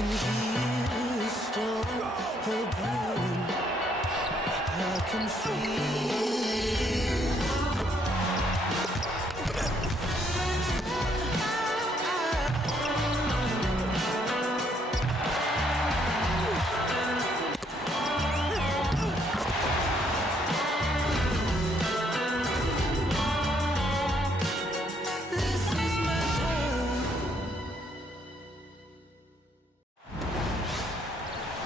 can hear the storm brewing. I can feel it.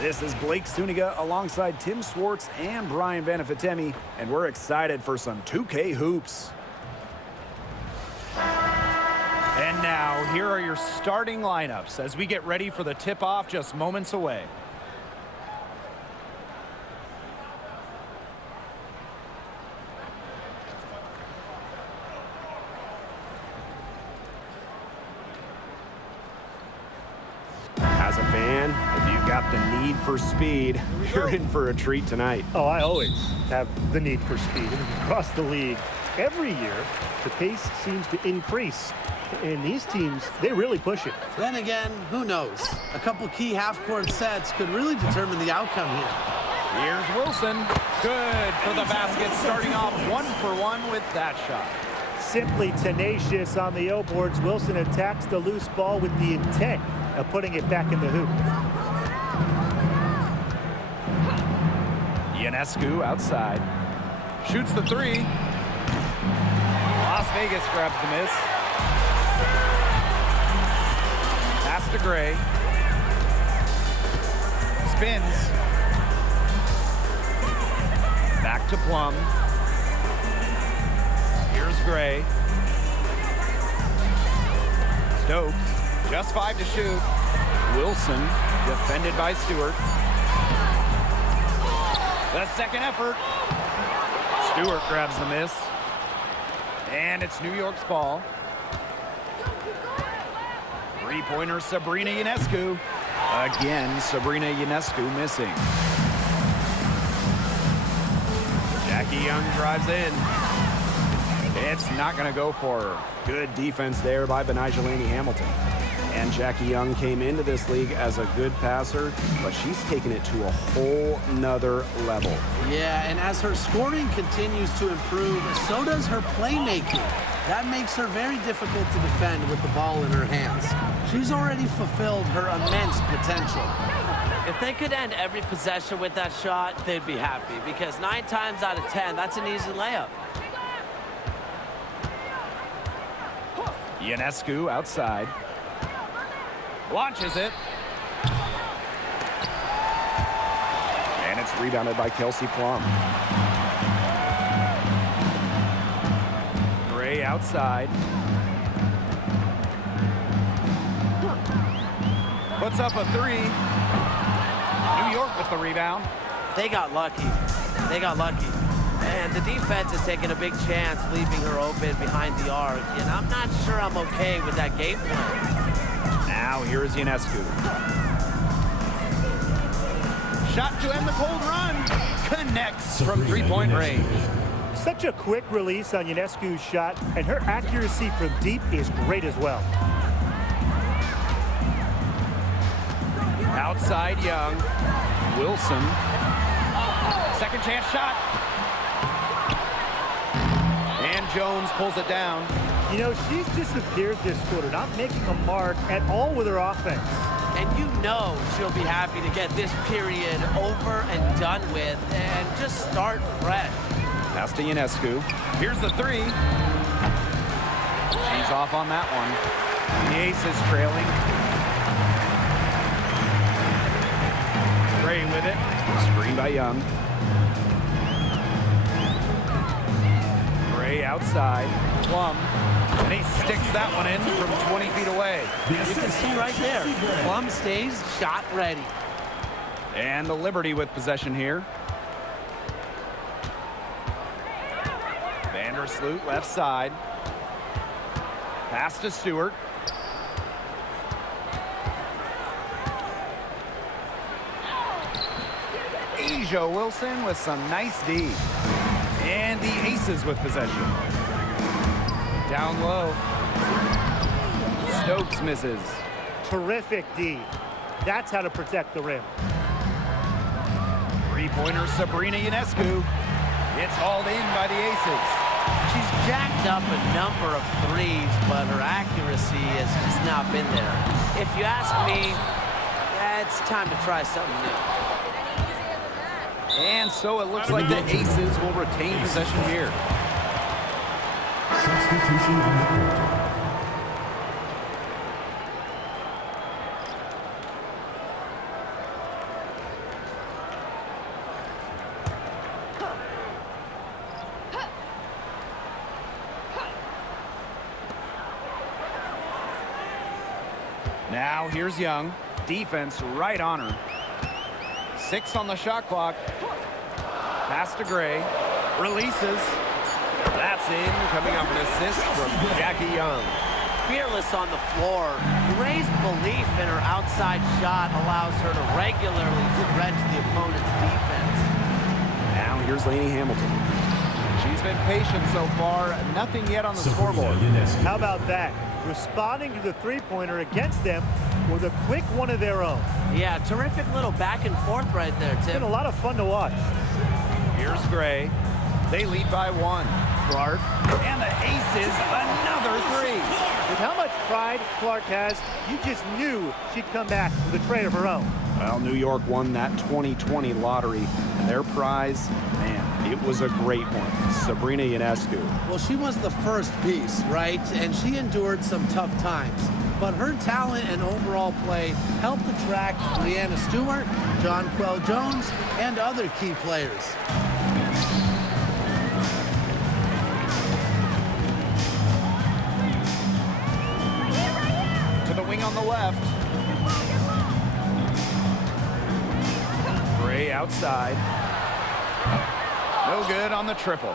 This is Blake Suniga alongside Tim Swartz and Brian Banafitemi, and we're excited for some 2K hoops. And now, here are your starting lineups as we get ready for the tip-off just moments away. As a fan, if you've got the need for speed, you're in for a treat tonight. Oh, I always have the need for speed. Across the league, every year, the pace seems to increase. And these teams, they really push it. Then again, who knows? A couple key half-court sets could really determine the outcome here. Here's Wilson. Good for the basket, starting off 1-for-1 with that shot. Simply tenacious on the O-boards. Wilson attacks the loose ball with the intent of putting it back in the hoop. Ionescu outside. Shoots the three. Las Vegas grabs the miss. Pass to Gray. Spins. Back to Plum. Here's Gray. Stokes. Just 5 to shoot. Wilson, defended by Stewart. The second effort. Stewart grabs the miss. And it's New York's ball. Three-pointer, Sabrina Ionescu. Again, Sabrina Ionescu missing. Jackie Young drives in. It's not going to go for her. Good defense there by Benijah Hamilton. And Jackie Young came into this league as a good passer, but she's taken it to a whole nother level. Yeah, and as her scoring continues to improve, so does her playmaking. That makes her very difficult to defend with the ball in her hands. She's already fulfilled her immense potential. If they could end every possession with that shot, they'd be happy, because 9 times out of 10, that's an easy layup. Ionescu outside. Launches it. And it's rebounded by Kelsey Plum. Gray outside. Puts up a three. New York with the rebound. They got lucky. They got lucky. And the defense is taking a big chance, leaving her open behind the arc. And I'm not sure I'm okay with that game plan. Now here is Ionescu. Shot to end the cold run. Connects from three-point range. Such a quick release on Ionescu's shot, and her accuracy from deep is great as well. Outside Young. Wilson. Second chance shot. And Jones pulls it down. You know, she's disappeared this quarter, not making a mark at all with her offense. And you know she'll be happy to get this period over and done with and just start fresh. Pass to Ionescu. Here's the three. She's off on that one. The ace is trailing. Gray with it. Screen by Young. Gray outside. Plum. And he sticks that one in from 20 feet away. You can see right there. Plum stays shot ready. And the Liberty with possession here. Vandersloot left side. Pass to Stewart. Asia Wilson with some nice D. And the Aces with possession. Down low. Stokes misses. Terrific D. That's how to protect the rim. Three-pointer Sabrina Ionescu. It's hauled in by the Aces. She's jacked up a number of threes, but her accuracy has just not been there. If you ask me, it's time to try something new. And so it looks like the Aces will retain possession here. Substitution on the court. Now here's Young. Defense right on her. 6 on the shot clock. Pass to Gray. Releases. That's in. Coming off an assist from Jackie Young. Fearless on the floor. Gray's belief in her outside shot allows her to regularly stretch the opponent's defense. Now here's Lainey Hamilton. She's been patient so far. Nothing yet on the scoreboard. How about that? Responding to the three-pointer against them with a quick one of their own. Yeah, terrific little back and forth right there, It's been Tim. a lot of fun to watch. Here's Gray. They lead by 1. Clark. And the Aces, another 3. With how much pride Clark has, you just knew she'd come back with a tray of her own. Well, New York won that 2020 lottery, and their prize, man, it was a great one. Sabrina Ionescu. Well, she was the first piece, right? And she endured some tough times. But her talent and overall play helped attract Breanna Stewart, Jonquel Jones, and other key players. To the wing on the left. Gray outside. No good on the triple.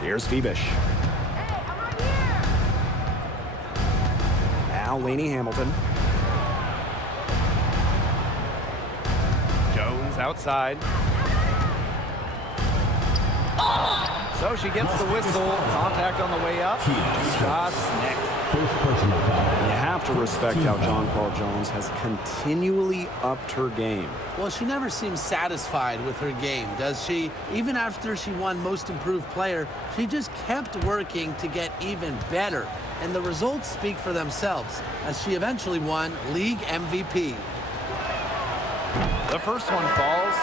Here's Phoebish. Now Lainey Hamilton. Jones outside. So she gets the whistle. Contact on the way up. Shots next. First personal foul. You have to respect how Jonquel Jones has continually upped her game. Well, she never seems satisfied with her game, does she? Even after she won Most Improved Player, she just kept working to get even better. And the results speak for themselves, as she eventually won League MVP. The first one falls.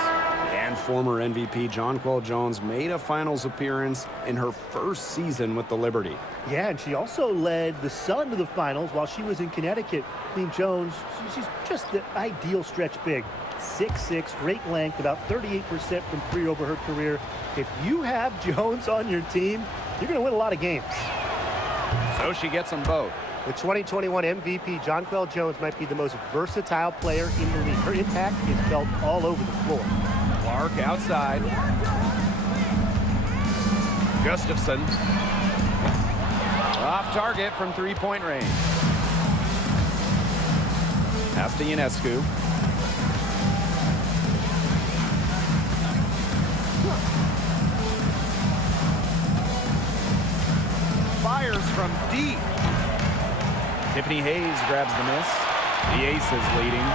And former MVP Jonquel Jones made a finals appearance in her first season with the Liberty. Yeah, and she also led the Sun to the finals while she was in Connecticut. I mean, Jones, she's just the ideal stretch big. 6'6", great length, about 38% from three over her career. If you have Jones on your team, you're going to win a lot of games. So she gets them both. The 2021 MVP, Jonquel Jones, might be the most versatile player in the league. Her impact is felt all over the floor. Clark outside. Gustafson. Off target from three-point range. Pass to Ionescu. Fires from deep. Tiffany Hayes grabs the miss. The Aces leading.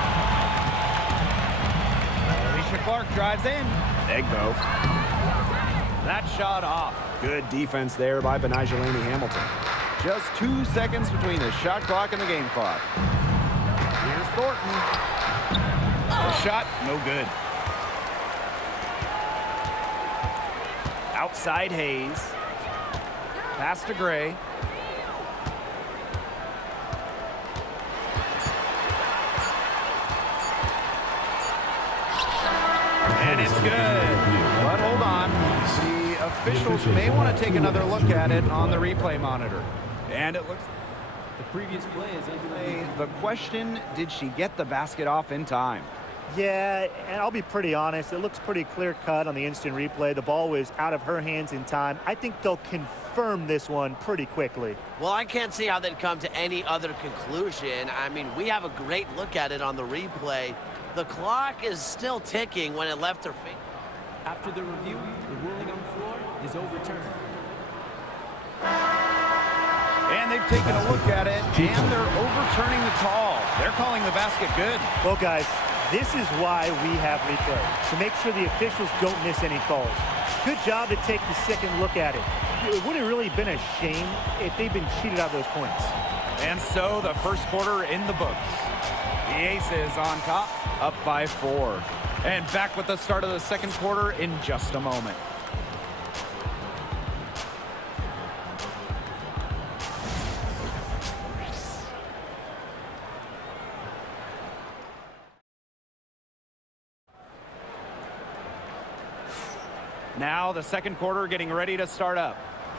Alicia Clark drives in. Egbo. That shot off. Good defense there by Benijah Lainey Hamilton. Just 2 seconds between the shot clock and the game clock. Here's Thornton. The shot, no good. Outside Hayes. Pass to Gray. And it's good. But hold on. The officials may want to take another look at it on the replay monitor. And it looks The previous play is underway. the question, did she get the basket off in time? Yeah, and I'll be pretty honest. It looks pretty clear-cut on the instant replay. The ball was out of her hands in time. I think they'll confirm this one pretty quickly. Well, I can't see how they'd come to any other conclusion. I mean, we have a great look at it on the replay. The clock is still ticking when it left her feet. After the review, the ruling on the floor is overturned. And they've taken a look at it, and they're overturning the call. They're calling the basket good. Well, guys, this is why we have replay, to make sure the officials don't miss any calls. Good job to take the second look at it. It would have really been a shame if they'd been cheated out of those points. And so the first quarter in the books. The Aces on top, up by 4. And back with the start of the second quarter in just a moment. Now the second quarter getting ready to start up.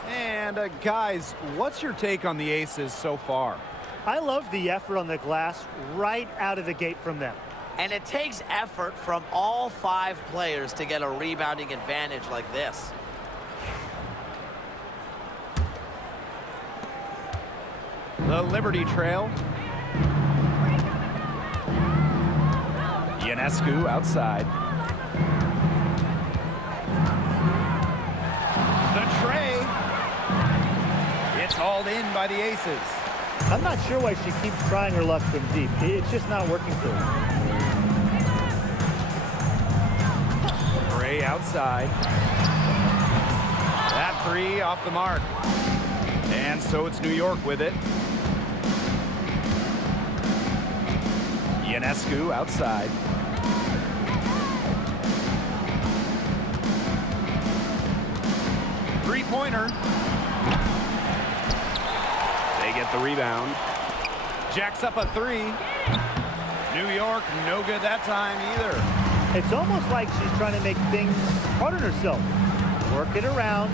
And guys, what's your take on the Aces so far? I love the effort on the glass right out of the gate from them. And it takes effort from all 5 players to get a rebounding advantage like this. The Liberty Trail. Ionescu outside. The tray. It's hauled in by the Aces. I'm not sure why she keeps trying her luck from deep. It's just not working for her. Gray outside. That 3 off the mark. And so it's New York with it. Ionescu outside. Three-pointer. They get the rebound. Jacks up a 3. New York, no good that time either. It's almost like she's trying to make things hard on herself. Work it around,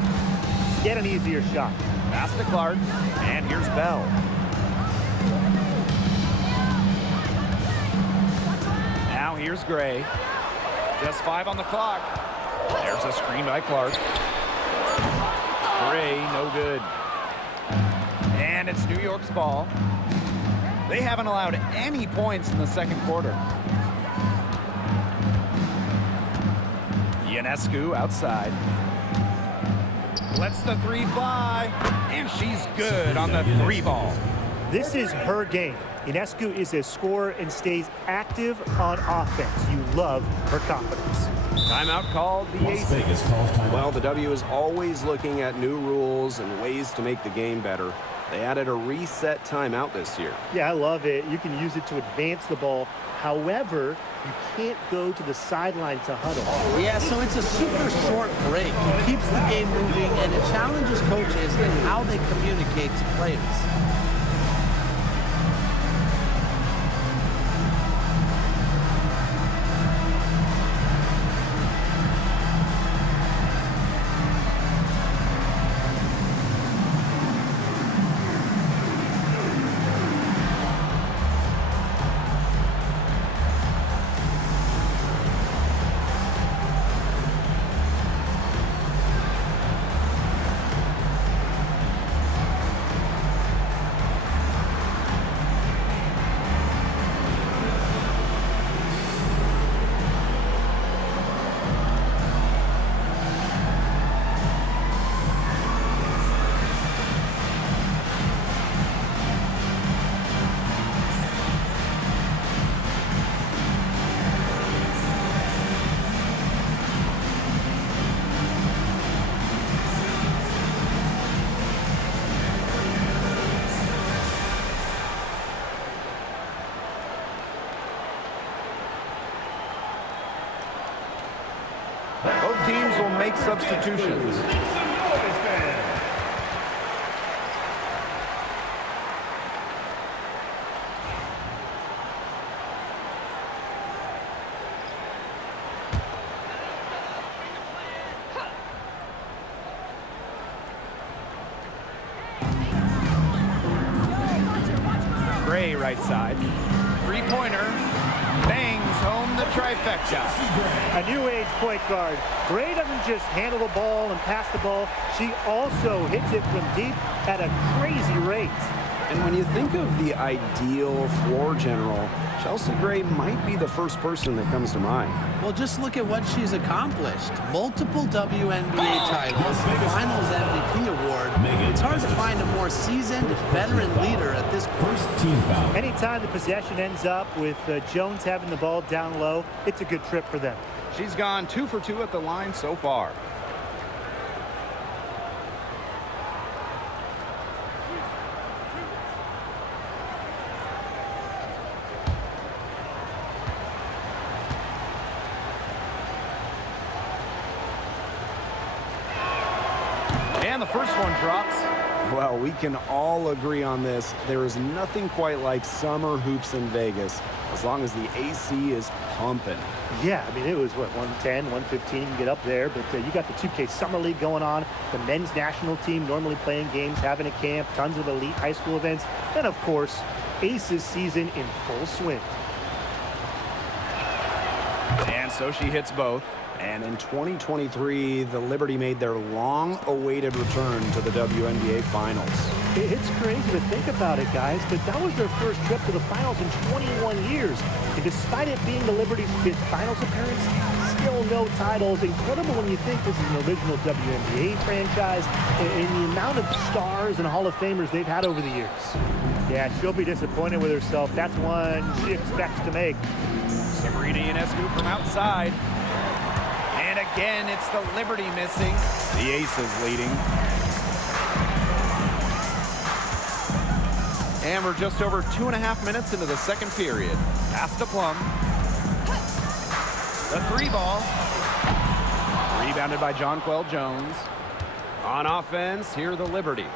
get an easier shot. Pass to Clark, and here's Bell. Now here's Gray. Just 5 on the clock. There's a screen by Clark. Gray, no good. And it's New York's ball. They haven't allowed any points in the second quarter. Ionescu outside. Lets the 3 fly, and she's good on the 3 ball. This is her game. Ionescu is a scorer and stays active on offense. You love her confidence. Timeout called the Las Aces. Vegas calls timeout. Well, the W is always looking at new rules and ways to make the game better. They added a reset timeout this year. Yeah, I love it. You can use it to advance the ball. However, you can't go to the sideline to huddle. Yeah, so it's a super short break. It keeps the game moving, and it challenges coaches in how they communicate to players. Both teams will make substitutions. Gray right side. Three-pointer. Bangs home the trifecta. A new age point guard. Gray doesn't just handle the ball and pass the ball. She also hits it from deep at a crazy rate. And when you think of the ideal floor general, Chelsea Gray might be the first person that comes to mind. Well, just look at what she's accomplished. Multiple WNBA titles, Finals MVP award. It's hard to find a more seasoned veteran leader at this point. First team foul. Anytime the possession ends up with Jones having the ball down low, it's a good trip for them. She's gone 2 for 2 at the line so far. And the first one drops. Well, we can all agree on this. There is nothing quite like summer hoops in Vegas, as long as the AC is pumping. Yeah, I mean, it was, what, 110, 115, you can get up there. But you got the 2K Summer League going on, the men's national team normally playing games, having a camp, tons of elite high school events, and, of course, Aces season in full swing. And so she hits both. And in 2023, the Liberty made their long-awaited return to the WNBA Finals. It's crazy to think about it, guys, but that was their first trip to the finals in 21 years. And despite it being the Liberty's 5th finals appearance, still no titles. Incredible when you think this is an original WNBA franchise and the amount of stars and Hall of Famers they've had over the years. Yeah, she'll be disappointed with herself. That's one she expects to make. Sabrina Ionescu from outside. And again, it's the Liberty missing. The Aces leading. And we're just over 2.5 minutes into the second period. Pass to Plum. The 3 ball. Rebounded by Jonquel Jones. On offense, here the Liberty.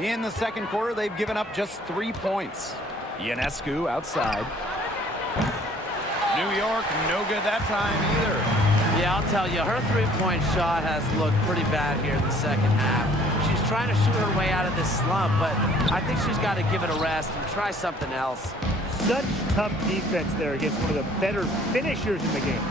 In the second quarter, they've given up just 3 points. Ionescu outside. New York, no good that time either. Yeah, I'll tell you, her three-point shot has looked pretty bad here in the second half. She's trying to shoot her way out of this slump, but I think she's got to give it a rest and try something else. Such tough defense there against one of the better finishers in the game.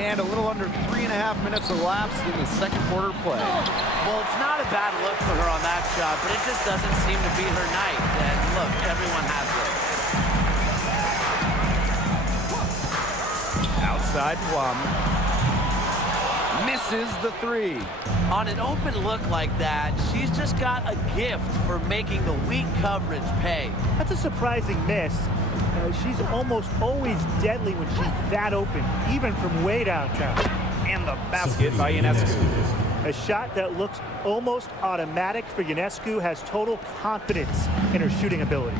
And a little under 3.5 minutes elapsed in the second quarter play. Well, it's not a bad look for her on that shot, but it just doesn't seem to be her night. And look, everyone has it. Outside Plum. Misses the 3. On an open look like that, she's just got a gift for making the weak coverage pay. That's a surprising miss. She's almost always deadly when she's that open, even from way downtown. And the basket by Ionescu. A shot that looks almost automatic for Ionescu has total confidence in her shooting ability.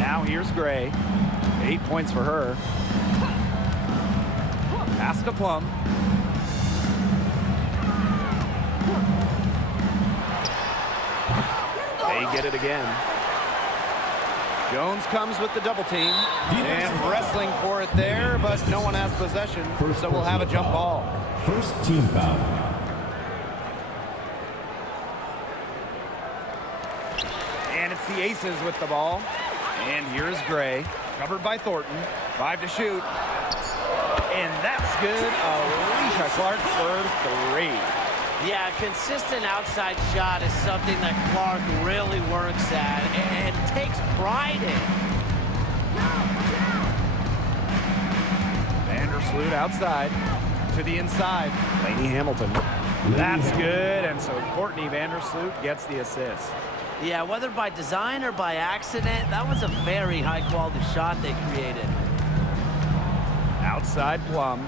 Now here's Gray. 8 points for her. Pass to Plum. They get it again. Jones comes with the double team. And wrestling for it there, but no one has possession, so we'll have a jump ball. First team foul. And it's the Aces with the ball. And here's Gray, covered by Thornton. 5 to shoot. And that's good. Alicia Clark for 3. Yeah, consistent outside shot is something that Clark really works at and takes pride in. Vandersloot outside to the inside. Lainey Hamilton. That's good, and so Courtney Vandersloot gets the assist. Yeah, whether by design or by accident, that was a very high-quality shot they created. Outside Plum.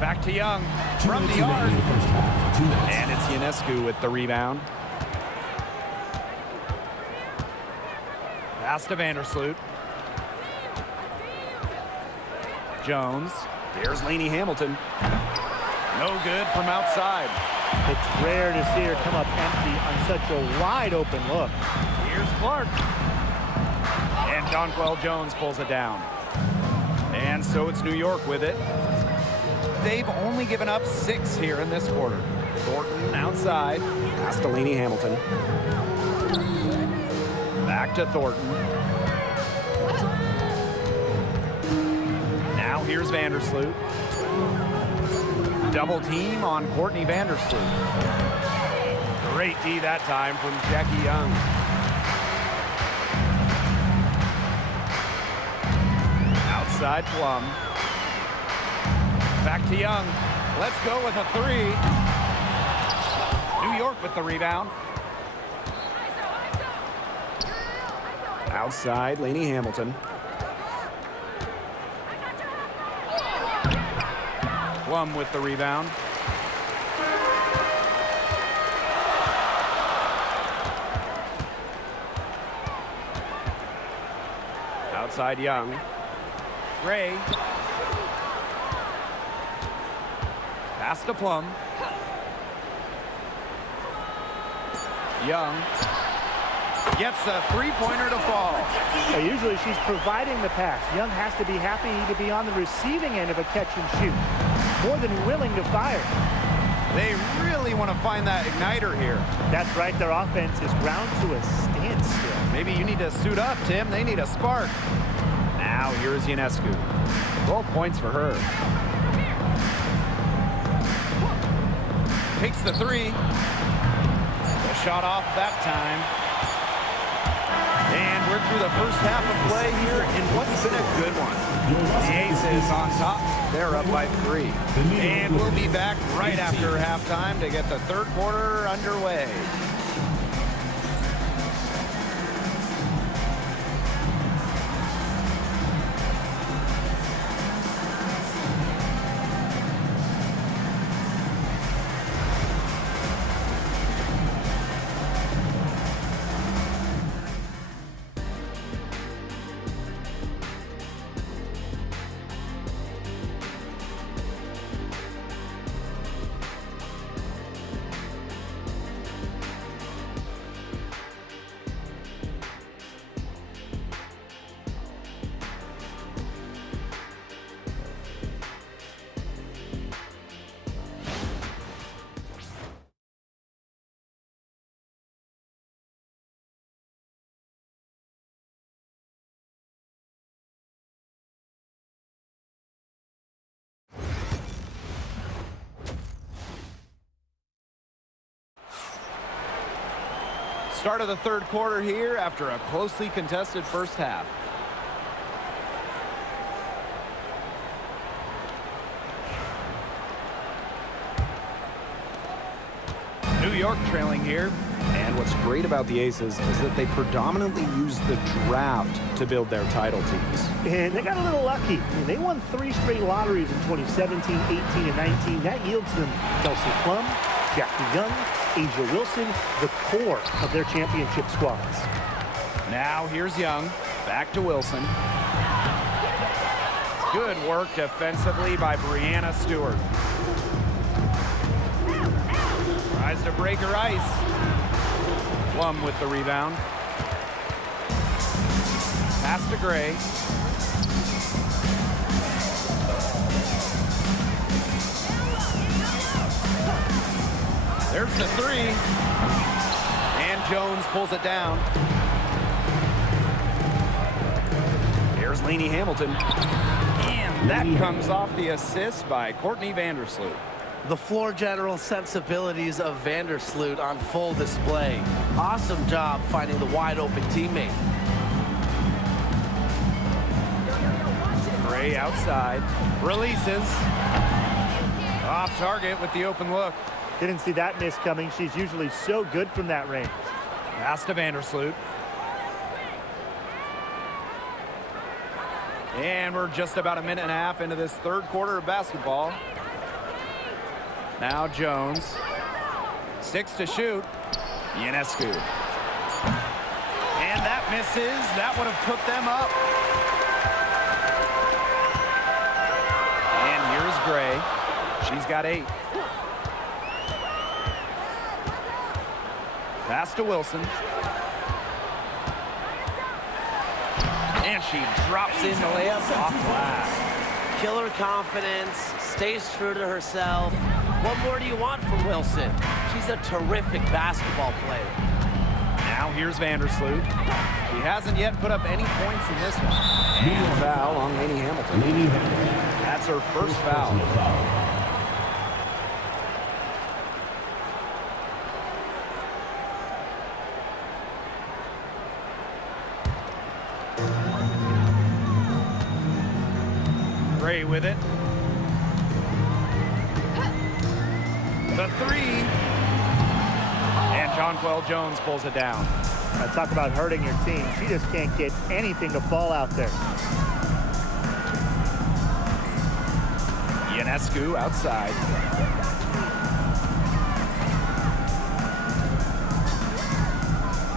Back to Young from the yard. And it's Ionescu with the rebound. Pass to Vandersloot. Jones. There's Lainey Hamilton. No good from outside. It's rare to see her come up empty on such a wide open look. Here's Clark. And Jonquel Jones pulls it down. And so it's New York with it. They've only given up 6 here in this quarter. Thornton outside. Pass to Lainey Hamilton. Back to Thornton. Now here's Vandersloot. Double team on Courtney Vandersloot. Great D that time from Jackie Young. Outside Plum. Back to Young. Let's go with a three. New York with the rebound. Outside, Lainey Hamilton. Plum with the rebound. Outside Young. Gray. Pass to Plum. Young gets a three-pointer to fall. Well, usually she's providing the pass. Young has to be happy to be on the receiving end of a catch and shoot. More than willing to fire. They really want to find that igniter here. That's right. Their offense is ground to a standstill. Maybe you need to suit up, Tim. They need a spark. Now here's Ionescu. 12 points for her. Takes the three. The shot off that time. And we're through the first half of play here in what's been a good one. The Aces on top. They're up by 3. And we'll be back right after halftime to get the third quarter underway. Start of the third quarter here after a closely contested first half. New York trailing here. And what's great about the Aces is that they predominantly use the draft to build their title teams. And they got a little lucky. I mean, they won 3 straight lotteries in 2017, 18, and 19. That yields them Kelsey Plum, Jackie Young, Asia Wilson, the core of their championship squads. Now here's Young. Back to Wilson. Good work defensively by Brianna Stewart. Tries to break her ice. Plum with the rebound. Pass to Gray. There's the three. And Jones pulls it down. Here's Lainey Hamilton. And that comes off the assist by Courtney Vandersloot. The floor general sensibilities of Vandersloot on full display. Awesome job finding the wide open teammate. Gray outside. Releases. Off target with the open look. Didn't see that miss coming. She's usually so good from that range. Pass to Vandersloot. And we're just about a minute and a half into this third quarter of basketball. Now Jones. 6 to shoot. Ionescu. And that misses. That would have put them up. And here's Gray. She's got 8. Pass to Wilson. And she drops in the layup off glass. Killer confidence, stays true to herself. What more do you want from Wilson? She's a terrific basketball player. Now here's Vandersloot. She hasn't yet put up any points in this one. And foul on Lainey Hamilton. Lainey Hamilton. That's her first foul. Gray with it. The three. And Jonquel Jones pulls it down. Talk about hurting your team. She just can't get anything to fall out there. Ionescu outside.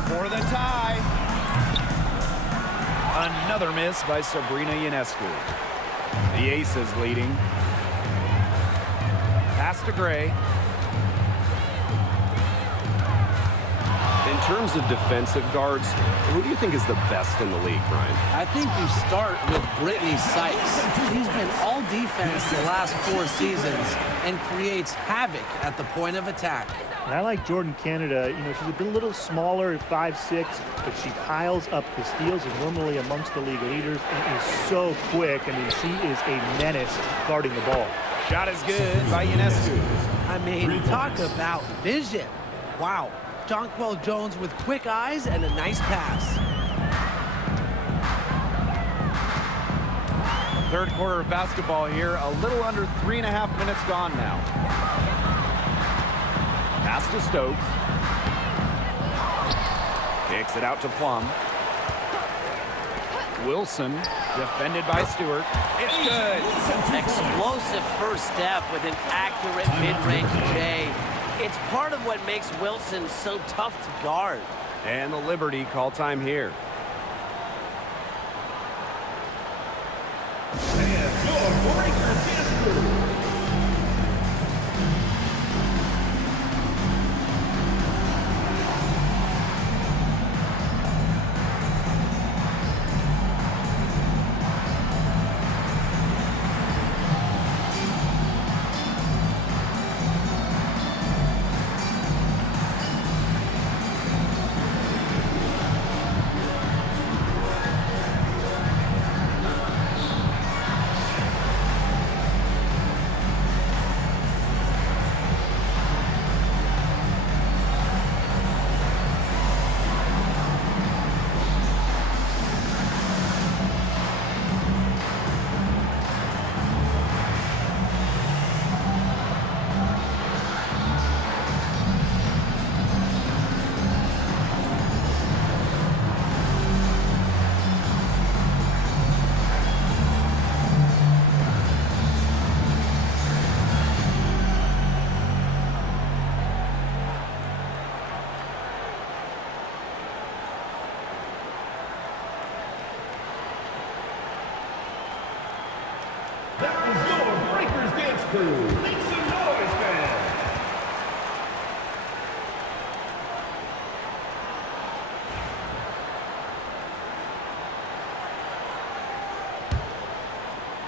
For the tie. Another miss by Sabrina Ionescu. The Aces leading. Pass to Gray. In terms of defensive guards, who do you think is the best in the league, Brian? I think you start with Brittany Sykes. She's been all defense the last 4 seasons and creates havoc at the point of attack. And I like Jordan Canada. You know, she's a little smaller at 5'6", but she piles up the steals and normally amongst the league leaders and is so quick. I mean, she is a menace guarding the ball. Shot is good by Ionescu. I mean, talk about vision. Wow. Jonquel Jones with quick eyes and a nice pass. Third quarter of basketball here. A little under 3.5 minutes gone now. Pass to Stokes. Kicks it out to Plum. Wilson, defended by Stewart. It's good. Explosive first step with an accurate mid-range J. It's part of what makes Wilson so tough to guard. And the Liberty call time here.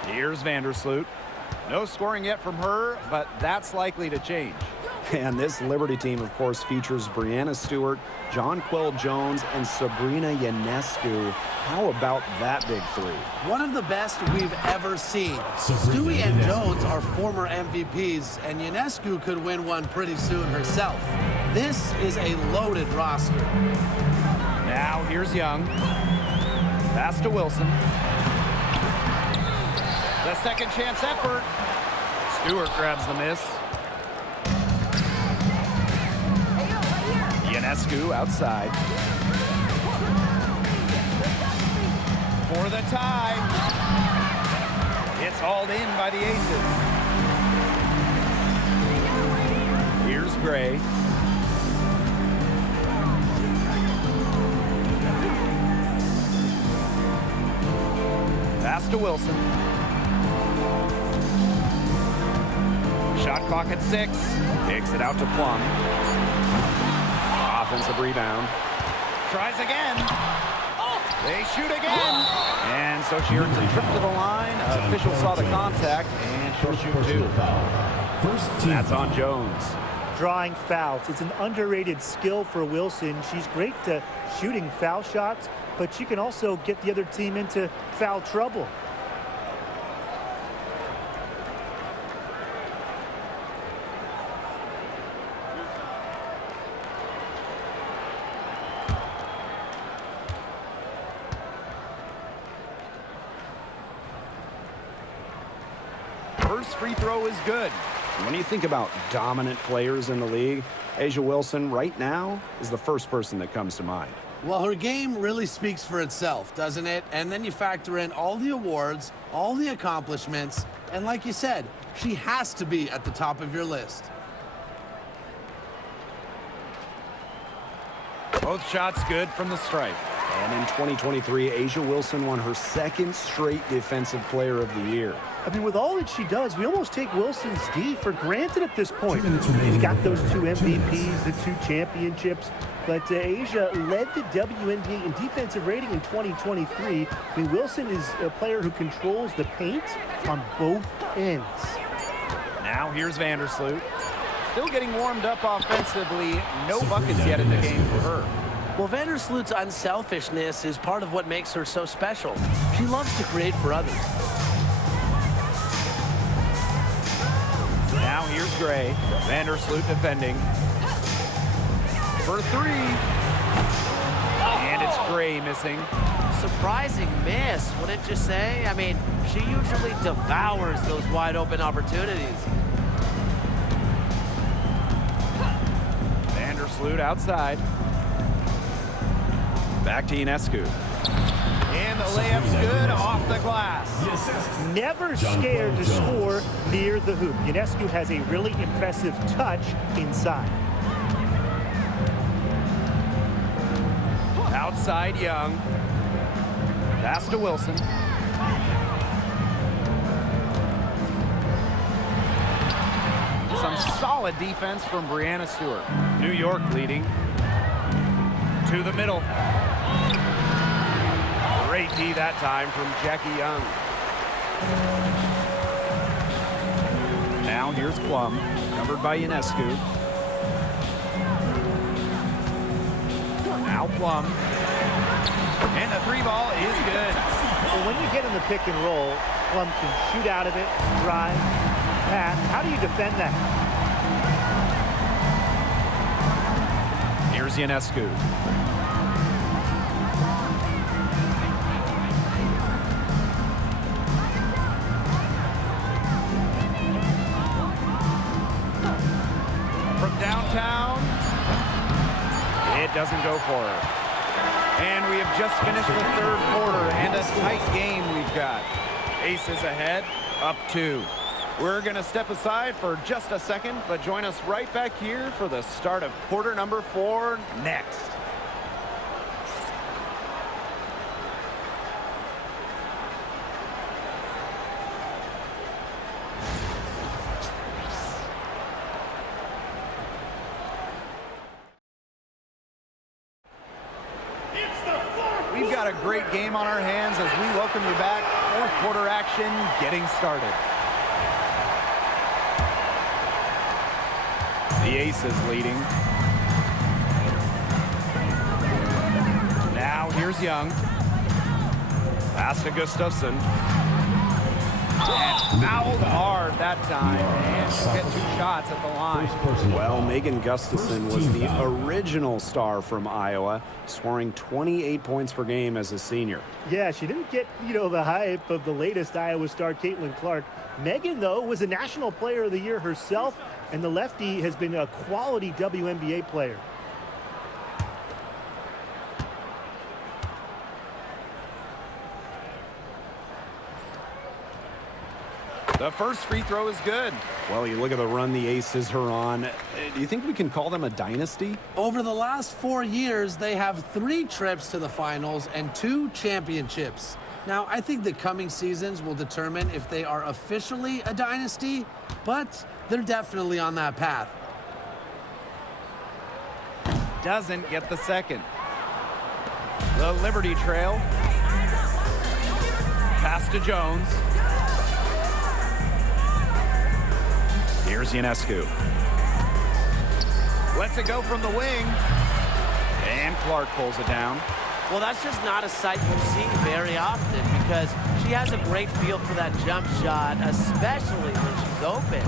Here's Vandersloot. No scoring yet from her, but that's likely to change. And this Liberty team, of course, features Brianna Stewart, Jonquel Jones, and Sabrina Ionescu. How about that big three? One of the best we've ever seen. Stewie and Jones are former MVPs, and Ionescu could win one pretty soon herself. This is a loaded roster. Now here's Young. Pass to Wilson. The second chance effort. Stewart grabs the miss. Ionescu outside. For the tie. It's hauled in by the Aces. Here's Gray. Pass to Wilson. Shot clock at 6. Takes it out to Plum. Offensive rebound. Tries again. They shoot again. And so she earns a trip to the line. Official saw the contact, and she'll shoot two. That's on Jones. Drawing fouls. It's an underrated skill for Wilson. She's great to shooting foul shots, but she can also get the other team into foul trouble. First free throw is good. When you think about dominant players in the league, A'ja Wilson right now is the first person that comes to mind. Well, her game really speaks for itself, doesn't it? And then you factor in all the awards, all the accomplishments, and like you said, she has to be at the top of your list. Both shots good from the stripe. And in 2023, A'ja Wilson won her second straight Defensive Player of the Year. I mean, with all that she does, we almost take Wilson's D for granted at this point. She's got those 2 MVPs, the 2 championships, but A'ja led the WNBA in defensive rating in 2023. I mean, Wilson is a player who controls the paint on both ends. Now here's Vandersloot. Still getting warmed up offensively. No buckets yet in the game for her. Well, Vandersloot's unselfishness is part of what makes her so special. She loves to create for others. Now here's Gray. Vandersloot defending. For 3. And it's Gray missing. Surprising miss, wouldn't you say? I mean, she usually devours those wide open opportunities. Vandersloot outside. Back to Ionescu. And the layup's good off the glass. Never scared to score near the hoop. Ionescu has a really impressive touch inside. Outside Young. Pass to Wilson. Some solid defense from Breanna Stewart. New York leading. To the middle. Great D that time from Jackie Young. Now here's Plum, covered by Ionescu. Now Plum. And the 3 ball is good. Well, when you get in the pick and roll, Plum can shoot out of it, drive, pass. How do you defend that? Here's Ionescu. Downtown. It doesn't go for her. And we have just finished the 3rd quarter and a tight game we've got. Aces ahead, up 2. We're going to step aside for just a second, but join us right back here for the start of quarter number 4 next. We've got a great game on our hands as we welcome you back. 4th quarter action getting started. The Aces leading. Now here's Young. Pass to Gustafson. And fouled hard that time. And she'll get 2 shots at the line. Well, Megan Gustafson was the original star from Iowa, scoring 28 points per game as a senior. Yeah, she didn't get, the hype of the latest Iowa star, Caitlin Clark. Megan, though, was a National Player of the Year herself, and the lefty has been a quality WNBA player. The first free throw is good. Well, you look at the run the Aces are on. Do you think we can call them a dynasty? Over the last 4 years, they have 3 trips to the finals and 2 championships. Now, I think the coming seasons will determine if they are officially a dynasty, but they're definitely on that path. Doesn't get the second. The Liberty Trail. Pass to Jones. Here's Ionescu. Lets it go from the wing. And Clark pulls it down. Well, that's just not a sight you see very often because she has a great feel for that jump shot, especially when she's open.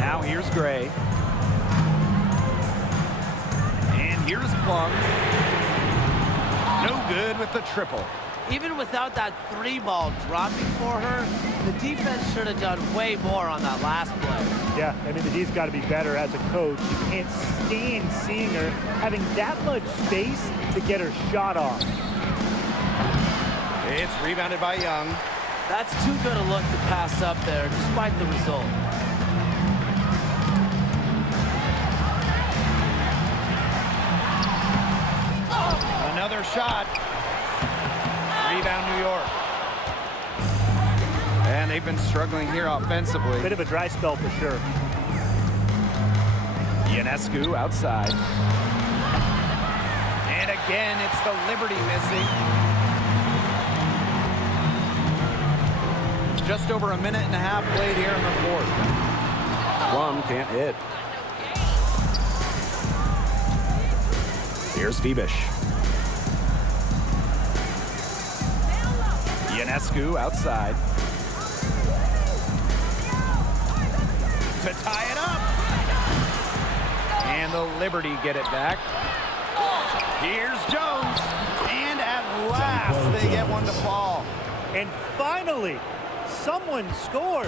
Now here's Gray. And here's Plum. No good with the triple. even without that 3 ball dropping for her, the defense should have done way more on that last play. Yeah, I mean, the D's got to be better as a coach. You can't stand seeing her having that much space to get her shot off. It's rebounded by Young. That's too good a look to pass up there, despite the result. Another shot. Rebound, New York. And they've been struggling here offensively. Bit of a dry spell for sure. Ionescu outside. And again, it's the Liberty missing. Just over a minute and a half played here in the fourth. Plum can't hit. Here's Phoebish. Ionescu outside. To tie it up. And the Liberty get it back. Here's Jones. And at last, they get one to fall. And finally, someone scores.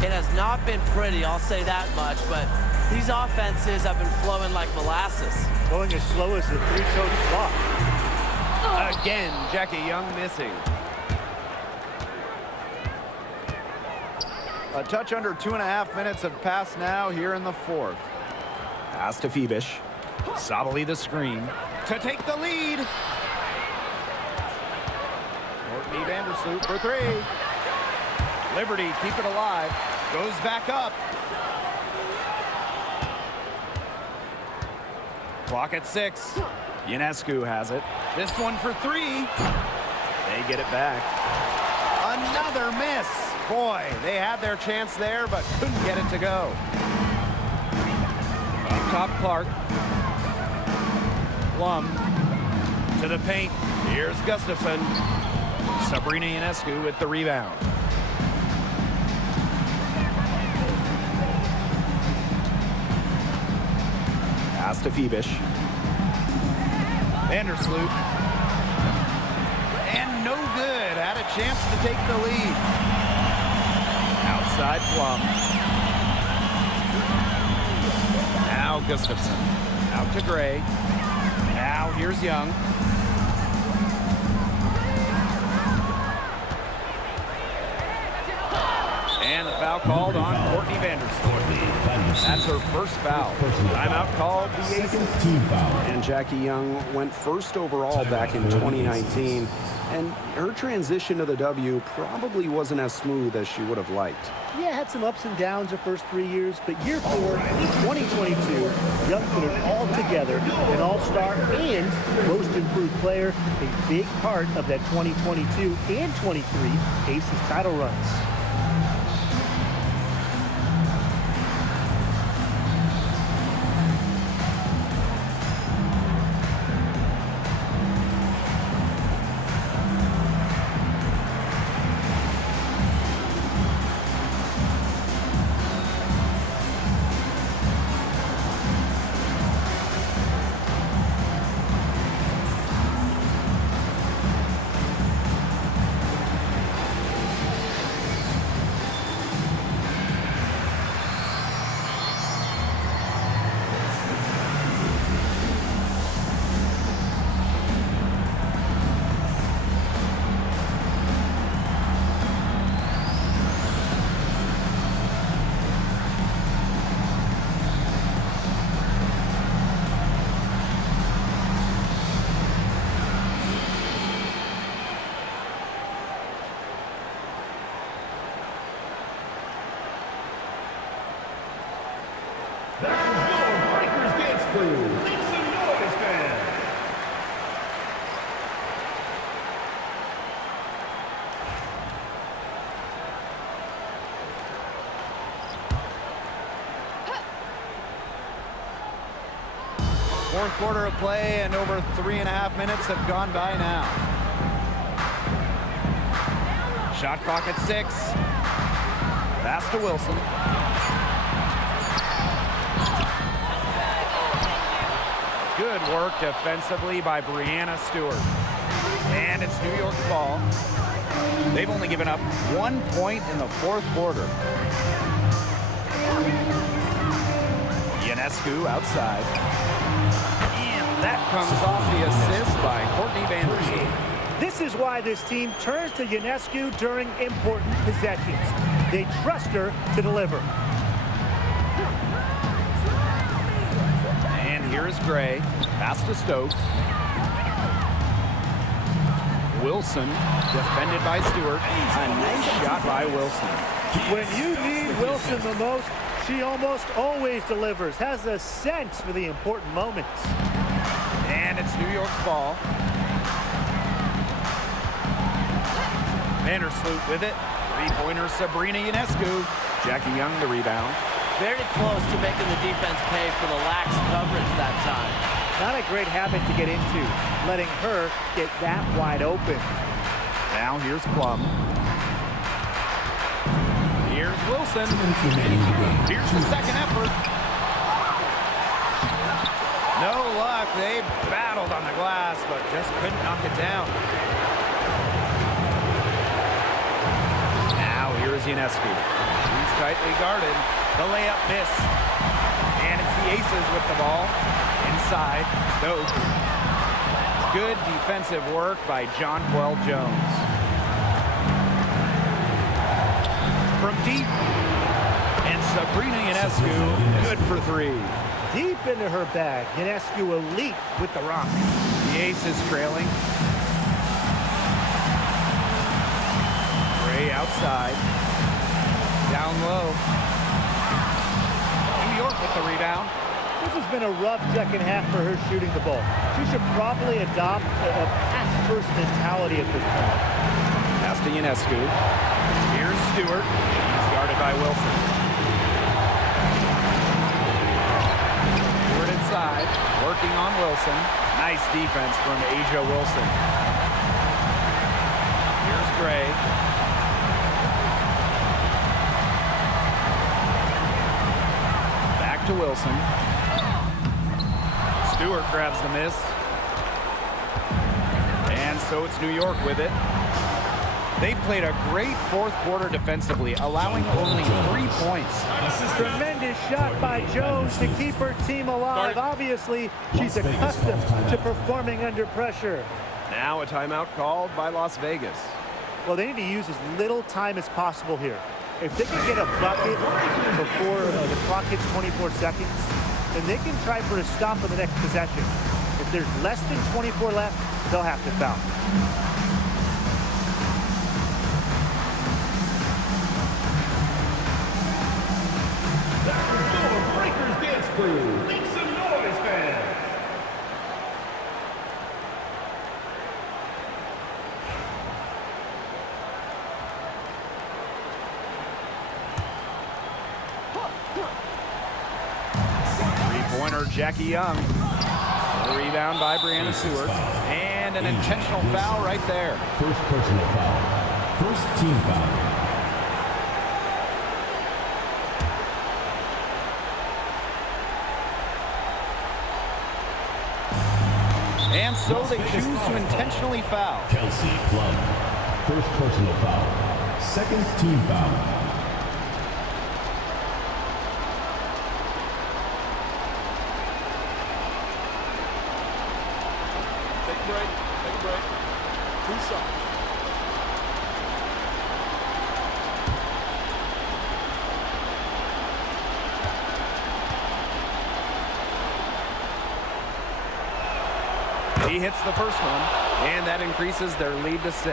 It has not been pretty, I'll say that much, but these offenses have been flowing like molasses. Going as slow as the 3-toed slot. Again, Jackie Young missing. A touch under 2.5 minutes have passed now here in the fourth. Pass to Phoebish. Sabali the screen to take the lead. Courtney Vandersloot for 3. Liberty keep it alive. Goes back up. Clock at 6. Ionescu has it. This one for 3. They get it back. Another miss. Boy, they had their chance there, but couldn't get it to go. Up top, Clark. Plum to the paint. Here's Gustafson. Sabrina Ionescu with the rebound. Pass to Phoebish. Vandersloot. And no good. Had a chance to take the lead. Outside Plum. Now Gustafson. Out to Gray. Now here's Young. And the foul called on Courtney Vandersloot. That's her first foul. Timeout called the Aces. And Jackie Young went first overall back in 2019. And her transition to the W probably wasn't as smooth as she would have liked. Yeah, had some ups and downs her first 3 years, but year 4, 2022, Young put it all together, an all-star and most improved player, a big part of that 2022 and 23 Aces title runs. Fourth quarter of play, and over 3.5 minutes have gone by now. Shot clock at 6. Pass to Wilson. Good work defensively by Brianna Stewart. And it's New York's ball. They've only given up 1 point in the fourth quarter. Ionescu outside. And that comes off the assist by Courtney Vandersloot. This is why this team turns to Ionescu during important possessions. They trust her to deliver. And here is Gray. Pass to Stokes. Wilson, defended by Stewart. A nice shot by Wilson. When you need Wilson the most, she almost always delivers, has a sense for the important moments. And it's New York's ball. Vandersloot with it. Three-pointer Sabrina Ionescu. Jackie Young the rebound. Very close to making the defense pay for the lax coverage that time. Not a great habit to get into, letting her get that wide open. Now here's Plum. Here's Wilson. Here's the second effort. No luck. They battled on the glass, but just couldn't knock it down. Now here is Ionescu. He's tightly guarded. The layup miss. And it's the Aces with the ball. Inside, Stokes. Good defensive work by Jonquel Jones. From deep, and Sabrina Ionescu, good for three. Deep into her bag, Ionescu elite with the rock. The Aces trailing. Gray outside. Down low. New York with the rebound. This has been a rough second half for her shooting the ball. She should probably adopt a pass-first mentality at this point. Pass to Ionescu. Here's Stewart. She's guarded by Wilson. Stewart inside, working on Wilson. Nice defense from Asia Wilson. Here's Gray. Back to Wilson. Stewart grabs the miss. And so it's New York with it. They played a great fourth quarter defensively, allowing only 3 points. Tremendous shot by Jones to keep her team alive. Obviously, she's accustomed to performing under pressure. Now a timeout called by Las Vegas. Well, they need to use as little time as possible here. If they can get a bucket before the clock hits 24 seconds, then they can try for a stop in the next possession. If there's less than 24 left, they'll have to foul. Breakers Dance Crew. Make some noise, fans. Three-pointer Jackie Young. A rebound by Brianna Stewart. And an intentional foul right there. First personal foul. First team foul. And so they choose to intentionally foul. Kelsey Plum. First personal foul. Second team foul. Take a break. Take a break. 2 shots. He hits the first one, and that increases their lead to 6.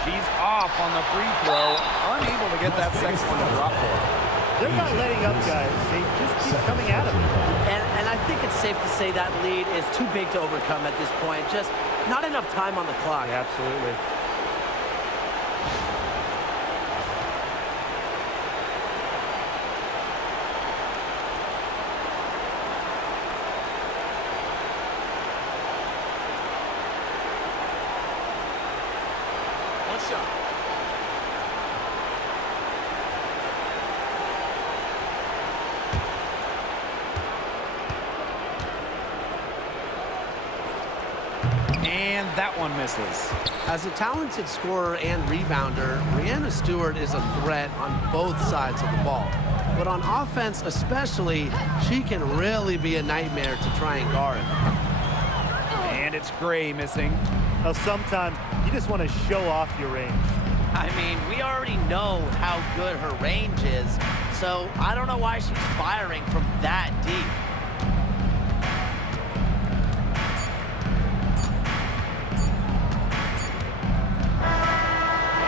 She's off on the free throw, unable to get that second one to drop for her. They're not letting up, guys. They just keep coming at them. And I think it's safe to say that lead is too big to overcome at this point. Just not enough time on the clock. Absolutely. One shot. that one misses. As a talented scorer and rebounder, Breanna Stewart is a threat on both sides of the ball. But on offense especially, she can really be a nightmare to try and guard. And it's Gray missing. Now, sometimes you just want to show off your range. I mean, we already know how good her range is, so I don't know why she's firing from that deep.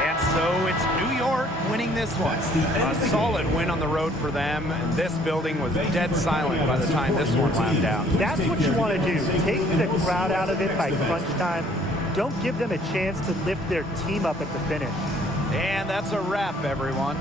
And so it's New York winning this one. A solid win on the road for them, and this building was dead silent by the time this one wound down. That's what you want to do. Take the crowd out of it by crunch time. Don't give them a chance to lift their team up at the finish. And that's a wrap, everyone.